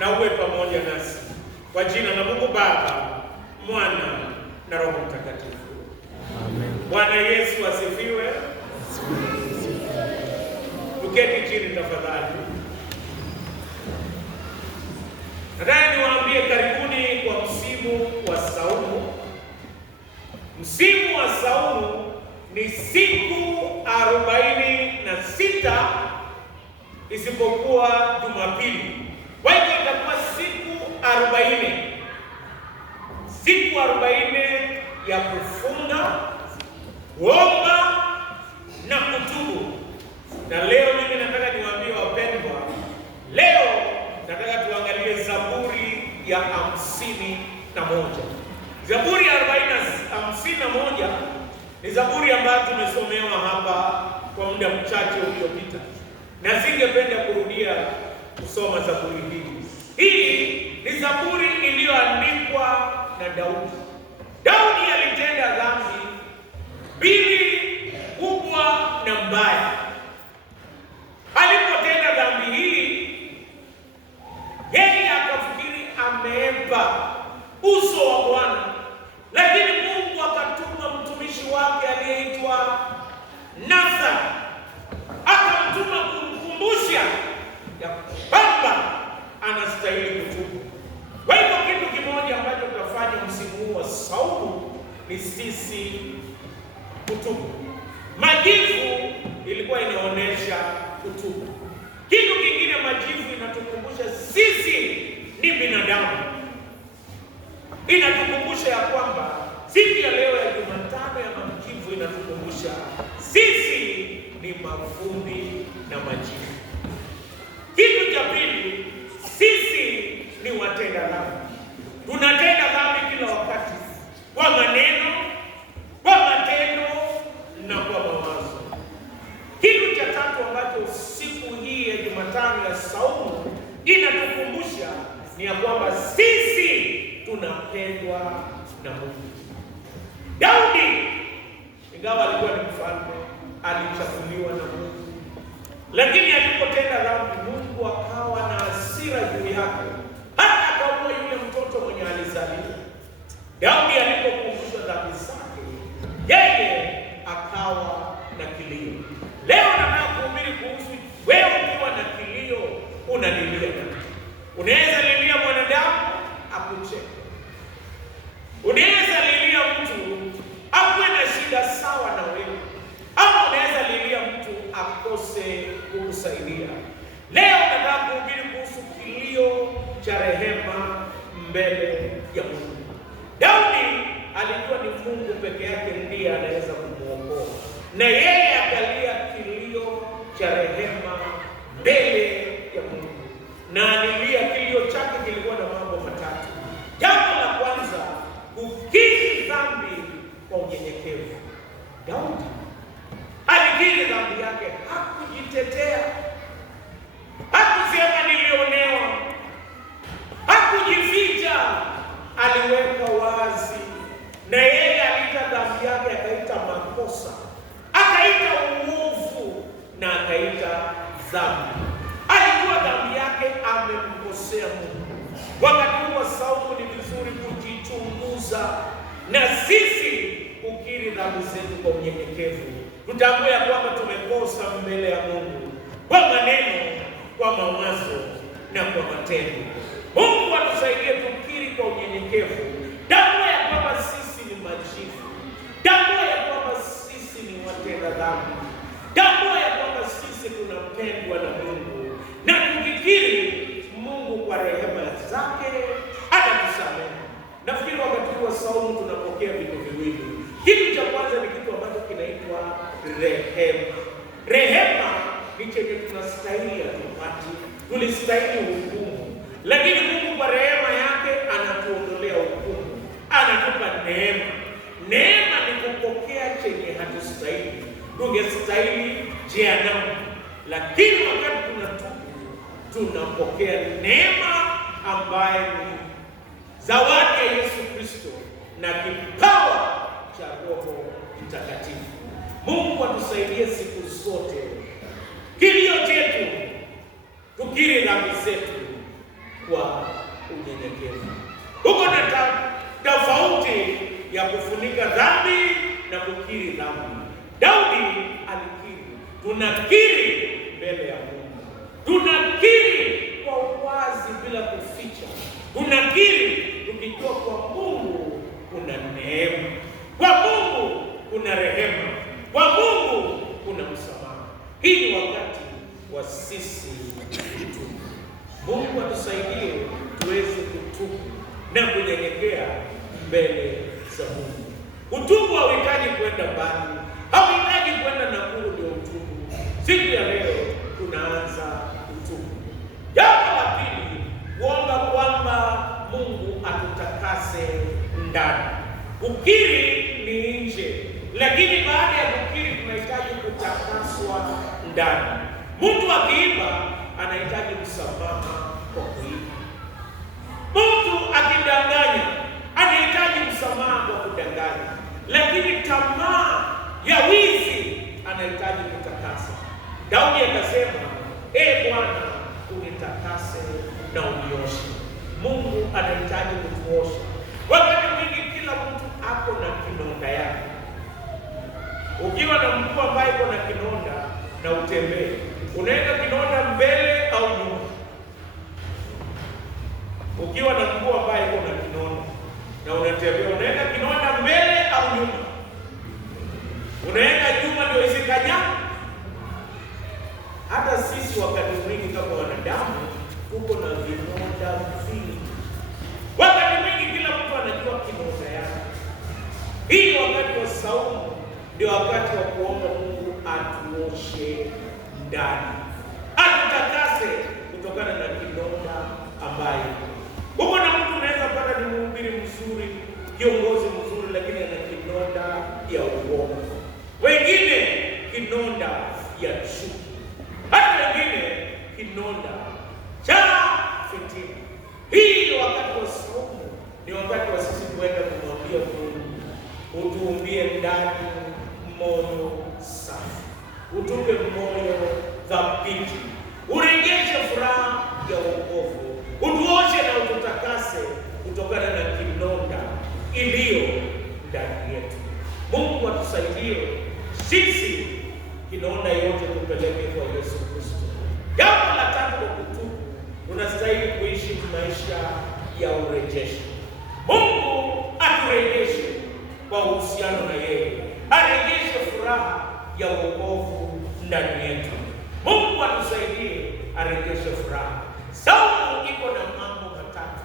na uwe pamoja nasi, kwa jina la Mungu Baba, Mwana na Roho Mtakatifu. Amen. Bwana Yesu asifiwe. Tuketi chini tafadhali. Nataka niwaambie karibuni kwa msimu wa saumu. Msimu wa saumu ni siku 46 isipokuwa Jumapili. Kwa hiyo itakuwa siku 40. Siku 40 ya kufunga, kuomba na kutubu. Na leo mimi nataka niwaambie wapendwa, leo nataka tuangalie Zaburi ya 51. Zaburi ya 51 ni zaburi ambayo tumesomewa hapa kwa muda mchache uliopita, na singependa kurudia kusoma zaburi hii. Hii ni zaburi iliyoandikwa na Daudi. Daudi alitenda dhambi mbili kubwa na mbaya. Alipotenda dhambi hii, yeye akafikiri ameepa uso wa Bwana, lakini Mungu akatuma mtumishi wake aliyeitwa Nathan, akamtuma kumkumbusha ya kwamba anastahili kutubu. Kwa hivyo kitu kimoja ambacho tutafanya msimu huu wa saumu ni sisi kutubu. Majivu ilikuwa inaonyesha kutubu. Kitu kingine, majivu inatukumbusha sisi ni binadamu. Inatukumbusha ya kwamba siku ya leo ya Jumatano ya majivu inatukumbusha sisi ni mavumbi na majivu. Kitu cha pili, sisi ni watenda dhambi. Tunatenda dhambi kila wakati, kwa maneno, kwa matendo na kwa mawazo. Kitu cha tatu ambacho siku hii ya Jumatano ya saumu inatukumbusha ni ya kwamba sisi tunapendwa na Mungu. Daudi, ingawa alikuwa ni mfalme, alichaguliwa na Mungu, lakini alipotenda dhambi, Mungu akawa na hasira juu yake, hata akaua yule mtoto mwenye alizaliwa. Daudi alipokumbushwa dhambi zake, yeye akawa na kilio. Leo nataka kuhubiri kuhusu wewe ukiwa na kilio unalilia nani? Unaweza lilia mwanadamu akucheke. Unaweza lilia mtu akuwe na shida sawa na wewe, au unaweza lilia mtu akose kukusaidia. Leo nataka kuhubiri kuhusu kilio cha rehema mbele ya Mungu. Daudi alijua ni Mungu peke yake ndiye anaweza kumuokoa, na yeye akalia kilio cha rehema mbele ya Mungu. Na alilia, kilio chake kilikuwa na mambo matatu. Jambo la kwanza, kukiri dhambi kwa unyenyekevu. Daudi alikiri dhambi yake, hakujitetea, hakusema nilionewa, hakujificha, aliweka wazi. Na yeye aliita dhambi yake, akaita makosa, akaita uovu na akaita dhambi. Alikuwa dhambi yake amemkosea Mungu. Wakati wa saumu ni vizuri kujichunguza na sisi kukiri dhambi zetu kwa unyenyekevu. Tutambue ya kwamba tumekosa mbele ya Mungu kwa maneno, kwa mawazo na kwa matendo. Mungu atusaidie tukiri kwa unyenyekevu. Tambua ya kwamba sisi ni majivu. Tambua ya kwamba sisi ni watenda dhambi. Tambua ya kwamba sisi tunapendwa na Mungu, na tukikiri, Mungu kwa rehema zake atatusamehe. Nafikiri wakati wa saumu tunapokea vitu viwili. Kitu cha kwanza ni kitu ambacho kinaitwa rehema. Rehema ni chenye tunastahili atupati, tulistahili hukumu, lakini Mungu kwa rehema yake anatuondolea hukumu, anatupa neema. Neema ni kupokea chenye hatustahili. Tungestahili jehanamu, lakini wakati tunatubu tunapokea neema ambaye ni zawadi ya Yesu Kristo na kipawa cha Roho Mtakatifu. Mungu atusaidie siku zote. Kilio chetu tukiri dhambi zetu kwa unyenyekevu. Huko na tofauti ya kufunika dhambi na kukiri dhambi. Daudi alikiri. Tunakiri mbele ya Mungu, tunakiri kwa uwazi bila kuficha, tunakiri tukijua kwa Mungu kuna neema, kwa Mungu kuna rehema, kwa Mungu kuna msamaha. Hii ni wakati wa sisi kutubu. Mungu atusaidie tuweze kutubu na kunyenyekea mbele za Mungu. Kutubu hauhitaji kwenda mbali, hauhitaji kwenda Nakuru ndio utubu. Siku ya leo tunaanza kutubu. Jambo la pili, kuomba kwamba Mungu atutakase ndani. Kukiri ni nje, lakini baada ya kukiri tunahitaji kutakaswa ndani. Mtu akiiba anahitaji msamaha kwa kuiba. Mtu akidanganya anahitaji msamaha kwa kudanganya, lakini tamaa ya wizi anahitaji kutakasa. Daudi akasema, Bwana unitakase na unioshe. Mungu anahitaji kutuosha. Wakati mwingi kila mtu ako na kinonda yake. Ukiwa na mtu ambaye iko na kinonda na utembee, unaenda kinonda mbele au nyuma? Ukiwa na mtu ambaye iko na kinonda na unatembea, unaenda kinonda mbele au nyuma? Unaenda nyuma ndio isikanya. Hata sisi wakati mwingi kama wanadamu tuko na vinonda vingi. Wakati mwingi kila mtu anajua kinonda yake. Hii wakati wa saumu ndio wakati wa kuomba Mungu atuoshe ndani, atutakase kutokana na kinonda ambaye huko. Na mtu unaweza pata ni mhubiri mzuri, kiongozi mzuri, lakini ana kinonda ya uongo, wengine kinonda ya chuki, hata wengine kinonda cha fitina. Hii ni wakati wa saumu, ni wakati wa sisi kwenda kumwambia Mungu, utuumbie ndani moyo safi, utupe moyo thabiti, urejeshe furaha ya wokovu, utuoshe na ututakase kutokana na kinonda iliyo ndani yetu. Mungu atusaidie sisi kinonda yote tupeleke kwa Yesu Kristo. Jambo la tatu la kutubu, tunastahili kuishi maisha ya urejesho. Mungu aturejeshe kwa uhusiano na yeye, arejeshe furaha ya wokovu ndani yetu. Mungu atusaidie arejeshe furaha. Saumu iko na mambo matatu.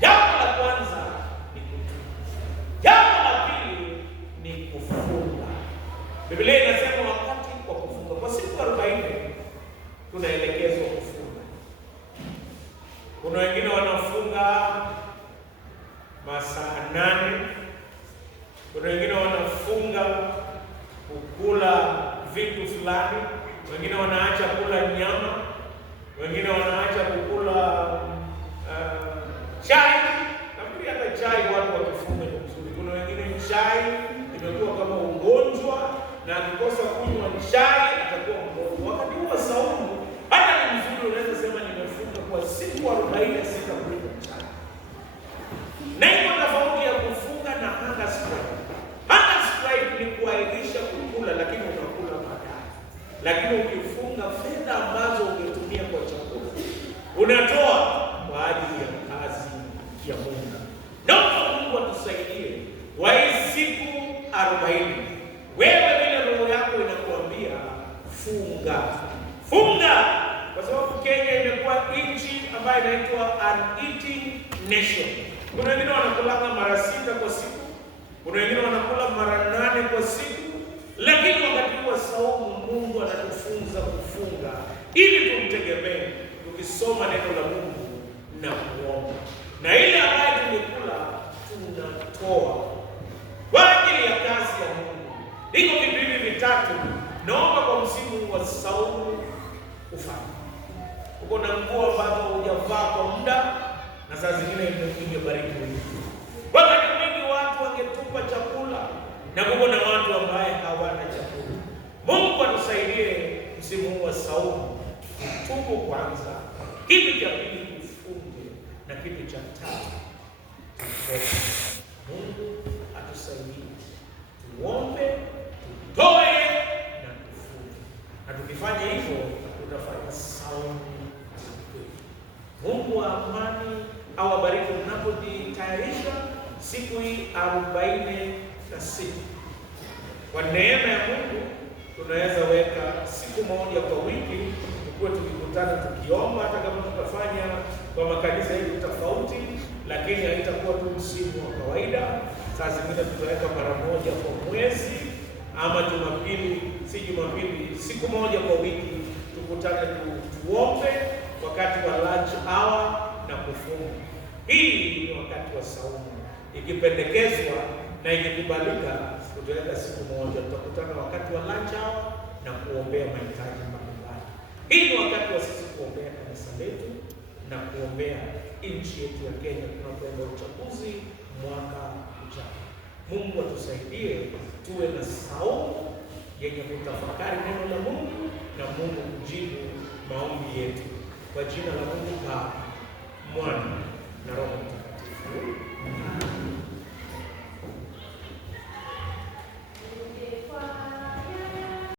Jambo la kwanza ni kutubu. Jambo la pili ni kufunga. Biblia inasema wakati wa kufunga, kwa siku 40 tunaelekezwa kufunga. Kuna wengine wanafunga masaa 8, kuna wengine wanafunga kukula vitu fulani, wengine wanaacha kula nyama, wengine wanaacha kukula chai. Nafikiri hata chai watu wakifunga ni mzuri. Kuna wengine chai imekuwa kama ugonjwa, na akikosa kunywa chai atakuwa mgonjwa. Wakati huo saumu hata ni mzuri, unaweza sema nimefunga kwa siku 40 sitakunywa chai. Na hiyo tofauti ya kufunga na hunger strike. Hunger strike ni kuahirisha kukula, lakini unakula baadaye. Lakini ukifunga, fedha ambazo ungetumia kwa chakula unatoa kwa ajili ya kazi ya Mungu. Naomba Mungu atusaidie wa hii siku 40. Wewe vile roho yako inakuambia funga. Funga, kwa sababu Kenya imekuwa nchi ambayo inaitwa an eating nation. Kuna wengine wanakula mara 6 kwa siku, kuna wengine wanakula mara 8 kwa siku. Lakini wakati wa saumu Mungu anatufunza kufunga ili tumtegemee, tukisoma neno la Mungu na kuomba, na ile ambayo tumekula tunatoa kwa ajili ya kazi ya Mungu. Iko vitu hivi vitatu naomba kwa msimu wa saumu ufanye. Uko na nguo ambazo hujavaa kwa muda, na saa zingine imebariki hivi. Wakati mwingi watu wangetupa chakula, na kuko na watu ambaye hawana chakula. Mungu atusaidie msimu wa saumu. Tubu kwanza, kitu cha pili tufunge, na kitu cha tatu wote. Mungu atusaidie, tuombe, tutoe na tufunge, na tukifanya hivyo tutafanya saumu. Mungu wa amani awabariki mnapojitayarisha siku hii 46. Kwa neema ya Mungu tunaweza weka siku moja kwa wiki tukuwe tukikutana tukiomba, hata kama tutafanya kwa makanisa hili tofauti, lakini haitakuwa tu msimu wa kawaida. Saa zingine tutaweka mara moja kwa mwezi, ama Jumapili, si Jumapili, siku moja kwa wiki tukutane tuombe wakati wa lunch hour na kufunga. Hii ni wakati wa saumu. Ikipendekezwa na ikikubalika, tutaweka siku moja, tutakutana wakati wa lunch hour na kuombea mahitaji mbalimbali. Hii ni wakati wa sisi kuombea kanisa letu na kuombea nchi yetu ya Kenya tunapoenda uchaguzi mwaka ujao. Mungu atusaidie tuwe na saumu yenye kutafakari neno la Mungu na Mungu kujibu maombi yetu. Kwa jina la Mungu Baba, Mwana na Roho Mtakatifu.